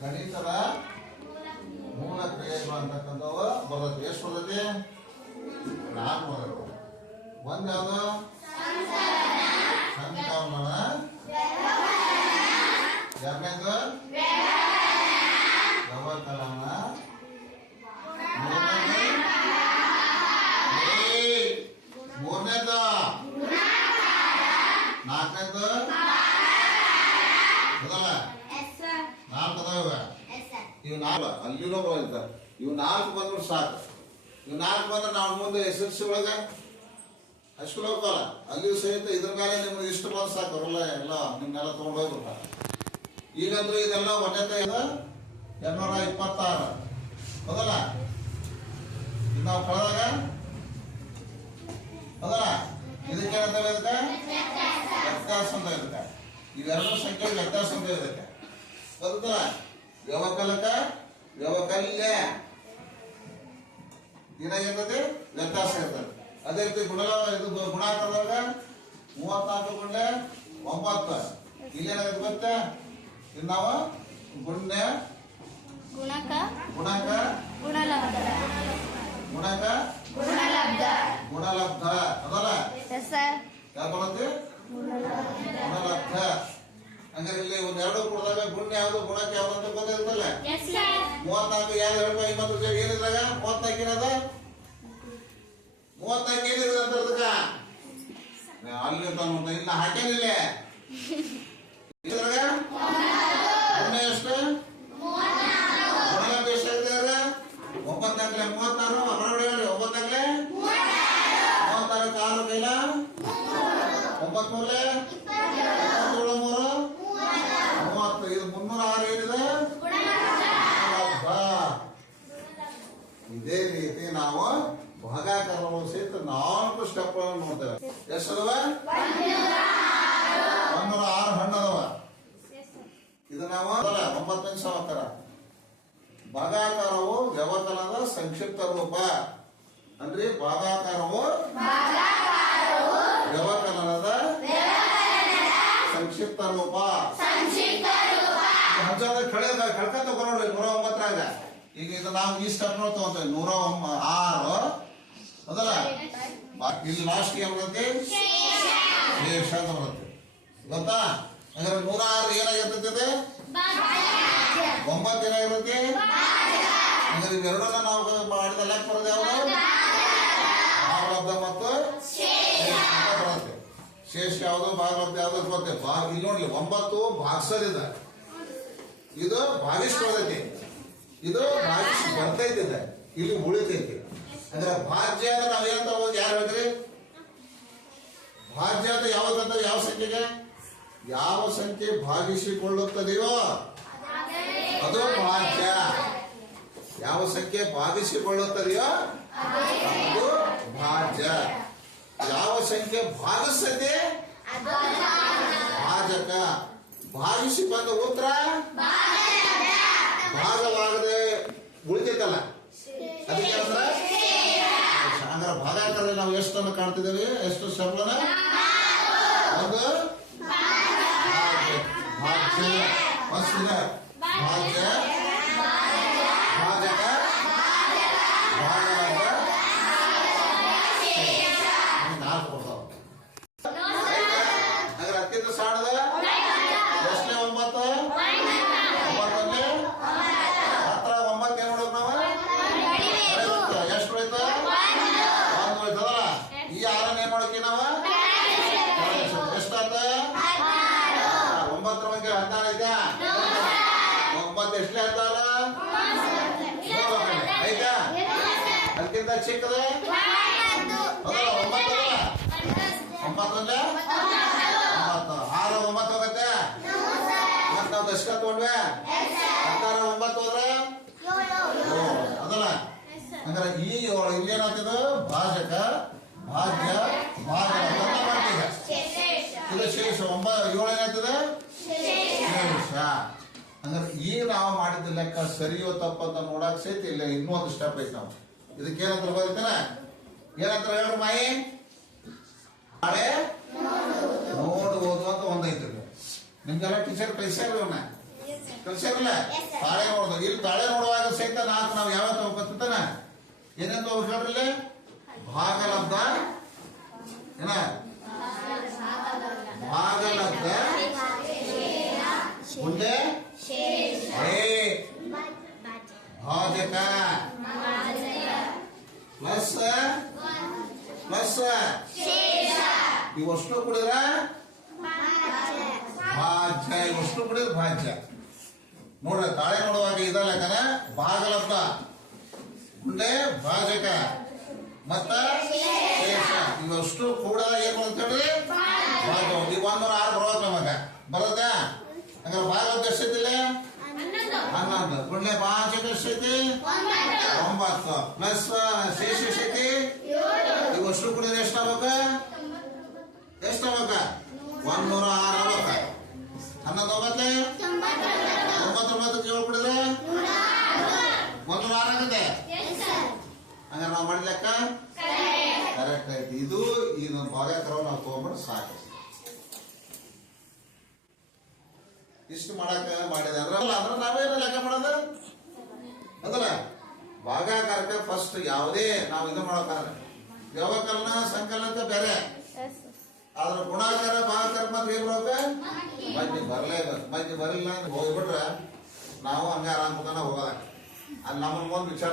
ಗಣಿತದ ಮೂಲ ಕ್ರಿಯೆಗಳು ಅಂತಕ್ಕಂಥವು ಬರ್ತೈತಿ. ಎಷ್ಟು ಬರ್ತೈತಿ? 4 ಬರ್ತೈತಿ. ಒಂದು ಯಾವುದು? ಸಂಕಲನ. ಎರಡನೇದು ವ್ಯವಕಲನ. ಮೂರನೇದು ನಾಲ್ಕನೇದು ಹೌದಲ್ಲ? 4 ಅದಾವ ಇವು. 4 ಅಲ್ಲಿನೂ ಬರ್ತವೆ. ಇವು 4 ಬಂದ್ರು ಸಾಕು. ಇವು 4 ಬಂದ್ರೆ ನಾವು ಮುಂದೆ SSLC ಒಳಗ ಹೈಸ್ಕೂಲ್ ಹೋಗ್ತಾರ ಅಲ್ಲಿಯೂ ಸಹಿತ ಇದ್ರ ಮೇಲೆ ನಿಮ್ಗೆ ಇಷ್ಟು ಬಂದು ಸಾಕು. ಅವರೆಲ್ಲ ಎಲ್ಲ ನಿಮ್ನೆಲ್ಲ ತೊಗೊಂಡು ಹೋಗ್ಬಿಡ್ತಾರೆ. ಈಗಂದ್ರೂ ಇದೆಲ್ಲ ಒಂದನೇ 226 ಹೌದಲ್ಲ? ಇದು ನಾವು ಕಳೆದಾಗ ಹೌದಲ್ಲ? ಇದಕ್ಕೇನಂತೇವೆ? ಇದಕ್ಕೆ ವ್ಯತ್ಯಾಸ ಅಂತ ಇದಕ್ಕೆ. ಇವೆರಡು ಸಂಖ್ಯೆ ವ್ಯತ್ಯಾಸ ಅಂತ ಇದಕ್ಕೆ ಗೊತ್ತಲ್ಲ? ವ್ಯವಕಲಕ ವ್ಯವಕಲ್ಯ ಏನಾಗಿರ್ತದೆ? ವ್ಯತ್ಯಾಸ ಇರ್ತದೆ. ಅದೇ ರೀತಿ ಗುಣಾಕಾರದಾಗ 34 ಗುಂಡೆ 9 ಇಲ್ಲೇನಾಗುತ್ತೆ ಗೊತ್ತಾ? ಇದು ನಾವು ಗುಣ್ಯ ಗುಣಕ ಗುಣಕ ಗುಣಲಬ್ಧ ಗುಣಕ ಗುಣಲಬ್ಧ ಗುಣಲಬ್ಧ ಅದಲ್ಲ? ಯಾವ ಬರುತ್ತೆ? ಗುಣಲಬ್ಧ. ಹಂಗಾರೆ ಇಲ್ಲಿ ಒಂದೆರಡು ಕೊಡಿದಾಗ ಗುಣ್ಯ ಯಾವುದು ಗುಣಕ ಯಾವ್ದು ಅಂತ ಗೊತ್ತಿರ್ತಲ್ಲ? 34 ಯಾರು 50 ಏನಿದಾಗ 34 ಏನದ? 34 ಏನಿದೆ ಅಂತ ಅಲ್ಲಿ ಇನ್ನ ಹಾಕೇನಿಲ್ಲ ಇದ್ರಾಗ ಗುಣ್ಯ ಎಷ್ಟು? ಗುಣಲಬ್ಧ ಎಷ್ಟಾಗಿದ್ದಾರೆ? 9 36 ಹೊರಗಡೆ 9 36 6 ಕೈಲ 9 ಮೂರಲೆ 30. ಇದು 306 ಏನಿದೆ? ಇದೇ ರೀತಿ ನಾವು ಭಾಗಾಕಾರಗಳು ಸಹಿತ 4 ಸ್ಟೆಪ್ಗಳನ್ನು ನೋಡ್ತೇವೆ. ಎಷ್ಟದವ? 106 ಹಣ್ಣು ಅದಾವ. ಇದು ನಾವು 9ನೇ ಸಮಾಕಾರ. ಭಾಗಾಕಾರವು ವ್ಯವಕಲನದ ಸಂಕ್ಷಿಪ್ತ ರೂಪ ಅಂದ್ರೆ ಭಾಗಾಕಾರವು ವ್ಯವಕಲನದ ಸಂಕ್ಷಿಪ್ತ ರೂಪ. ಕಳ್ಕೊಂತ ನೋಡ್ರಿ 109ರಾಗ. ಈಗ ಇದು ನಾವು ಈ ಸ್ಟೆಪ್ ತಗೊಂತೇವೆ 106 ಹೌದಲ್ಲ? ಇಲ್ಲಿ ಲಾಸ್ಟ್ ಏನ್ ಬರುತ್ತೆ? ಶೇಷ ಅಂತ ಬರುತ್ತೆ ಗೊತ್ತಾ? ಹಾಗಾದ್ರೆ 106 ಏನಾಗಿರ್ತದೆ? 9 ಏನಾಗಿರುತ್ತೆ? ಹಾಗಾದ್ರೆ ಇವೆರಡನ್ನ ನಾವು ಮಾಡಿದ ಲೆಕ್ಕ ಬರೋದು ಯಾವುದು? ಭಾಗಲಬ್ಧ ಮತ್ತು ಶೇಷ ಬರುತ್ತೆ. ಶೇಷ ಯಾವುದು ಭಾಗಲಬ್ಧ ಯಾವುದು ಬರುತ್ತೆ? ಇಲ್ಲಿ ನೋಡ್ಲಿ 9 ಭಾಗಿಸೋದಿದೆ, ಇದು ಭಾಗಿಸ್ಕೊಳ್ತೈತಿ, ಇದು ಭಾಗಿಸಿ ಬರ್ತೈತಿದೆ, ಇಲ್ಲಿ ಉಳಿತೈತಿ. ಅಂದ್ರೆ ಭಾಜ್ಯ ಅಂದ್ರೆ ನಾವೇನಂತ ಯಾರು ಹೇಳಿದ್ರಿ? ಭಾಜ್ಯ ಅಂತ ಯಾವ್ದಂತ ಯಾವ ಸಂಖ್ಯೆಗೆ ಯಾವ ಸಂಖ್ಯೆ ಭಾಗಿಸಿಕೊಳ್ಳುತ್ತದೆಯೋ ಅದು ಭಾಜ್ಯ. ಯಾವ ಸಂಖ್ಯೆ ಭಾಗಿಸಿಕೊಳ್ಳುತ್ತದೆಯೋ ಅದು ಭಾಜ್ಯ. ಯಾವ ಸಂಖ್ಯೆ ಭಾಗಿಸದೆ ಭಾಜಕ. ಭಾಗಿಸಿ ಬಂದ ಉತ್ತರ ಭಾಗವಾಗದೆ ಉಳಿತೈತಲ್ಲ ಅದಕ್ಕೆ ಹಂಗಾರೆ ಭಾಗಾಕಾರದಲ್ಲಿ ನಾವು ಎಷ್ಟನ್ನು ಕಾಣ್ತಿದ್ದೇವೆ? ಎಷ್ಟು ಶಬ್ದನ? ಒಂದು ಭಾಜ್ಯ ಭಾಜ್ಯ ಭಾಜಕ ಭಾಗಲಬ್ಧ 4 ಕೊಡ್ತಾವ. ಹಾಗಾದ್ರೆ ಅತ್ಯಂತ ಸಣ್ಣದ ಎಷ್ಟನೇ? 9 9ನೇ 10 9 ಏನ್ ನೋಡೋದು ನಾವು? ಎಷ್ಟು ಉಳಿತ? 1 ಉಳಿತದಲ್ಲ? ಈ 6 ಏನ್ ಮಾಡೋಕೆ ನಾವು? ಎಷ್ಟಾತ? 9 ಬಗ್ಗೆ 16 ಐತಾ? 9 ಎಷ್ಟೇ ಅಂತಾರ? ಐತಾ? ಅದಕ್ಕಿಂತ ಚಿಕ್ಕದ 9 ಅಲ್ಲ? 9 ಅಂದ್ರೆ 6 9 ಹೋಗತ್ತೆ. ಮತ್ತೆ ನಾವು ದಶಕ ತಗೊಂಡ್ವೆ 16 9 ಹೋದ್ರೆ ಅದಲ್ಲ? ಹಂಗಾರೆ ಈ ಇಲ್ಲೇನಾಗ್ತದ? ಭಾಜಕ ಭಾಜ್ಯ ಭಾಗಲಬ್ಧ ಇದು ಶೇಷ. 7 ಏನಾಗ್ತದೆ? ಶೇಷ. ಹಂಗಾರೆ ಈಗ ನಾವು ಮಾಡಿದ ಲೆಕ್ಕ ಸರಿಯೋ ತಪ್ಪಂತ ನೋಡಕ್ ಸಹಿತ ಇಲ್ಲ ಇನ್ನೊಂದು ಸ್ಟೆಪ್ ಐತೆ. ನಾವು ಇದಕ್ಕೇನಂತ ಬರೀತಾನೆ? ಏನಂತ ಹೇಳ್ರಿ ಮಾಯಿ? ನಾಳೆ ನೋಡ್ಬೋದು ಅಂತ ಒಂದೈತೆ. ನಿಮ್ಗೆಲ್ಲ ಟೀಚರ್ ಕಳಿಸ್ಯಾರ ಕಲ್ಸ್ಯಾರಲ್ಲ ತಾಳೆ ನೋಡೋದು. ಇಲ್ಲಿ ತಾಳೆ ನೋಡುವಾಗ ಸಹಿತ ನಾವು ಯಾವ ತಗೋತಾನ ಏನೇನ್ ತಗೋಬೇಕ್ರಿ? ಭಾಗಲಬ್ಧ ಏನ ಭಾಗಲಬ್ಧ ಮುಂದೆ ಭಾಜಕ ಪ್ಲಸ್ ಪ್ಲಸ್ ಇವಷ್ಟು ಕುಡಿದ್ರ ಭಾಜ್ಯ, ಇವಷ್ಟು ಕುಡಿದ್ರೆ ಭಾಜ್ಯ. ನೋಡ್ರಿ ತಾಳೆ ನೋಡುವಾಗ ಇದಲ್ಲ ಕನ ಭಾಗಲಬ್ಧ ಮುಂದೆ ಭಾಜಕ ಮತ್ತ ಶೇಷ ಇವಷ್ಟು ಕೂಡ ಏನ್ ಅಂತ ಹೇಳ್ರಿ ಭಾಗ. ಈಗ 106 ಬರೋದ್ ನಮಗ ಬರೋದ ಹಂಗಾರೆ ಭಾಗಲಬ್ಧ ಎಷ್ಟೈತಿಲ್ಲ 11 ಗುಂಡ್ಲೆ ಭಾಜಕ ಎಷ್ಟೈತಿ 9 ಪ್ಲಸ್ ಶೇಷ ಎಷ್ಟೈತಿ ಇವಷ್ಟು ಕುಡಿದ್ರೆ ಎಷ್ಟಾಗಬೇಕ 106 ಆಗ್ಬೇಕ. 11 9 7 ಕುಡಿದ್ರೆ 106 ಆಗುತ್ತೆ. ಹಂಗಾರೆ ನಾವು ಮಾಡ್ಲಿಕ್ಕ ಕರೆಕ್ಟ್ ಐತಿ. ಇದು ಭಾಗಕ್ರಮ ನಾವು ತಗೊಂಡ್ಬಿಟ್ಟು ಸಾಕು. ಇಷ್ಟು ಮಾಡಕ ಮಾಡಿದ ಅಂದ್ರೆ ನಾವೇನು ಲೆಕ್ಕ ಮಾಡೋದು ಅದಲ್ಲ. ಭಾಗಾಕಾರಕ್ಕೆ ಫಸ್ಟ್ ಯಾವುದೇ ನಾವು ಇದು ಮಾಡೋಕಾರ ವ್ಯವಕಲನ ಸಂಕಲನಕ್ಕೆ ಬೇರೆ, ಆದ್ರ ಗುಣಾಕಾರ ಭಾಗಾಕಾರ ಮಾತ್ರ ಏನ್ ಮಾಡ್ಬೇಕು ಮಧ್ಯೆ ಬರಲಿಲ್ಲ ಅಂತ ಹೋಗ್ಬಿಟ್ರೆ ನಾವು ಹಂಗ ಆರಾಮ್ ಹೋಗೋದ ಅಲ್ಲಿ ನಮ್ಮನ್ನ ಮುಂದೆ ವಿಚಾರ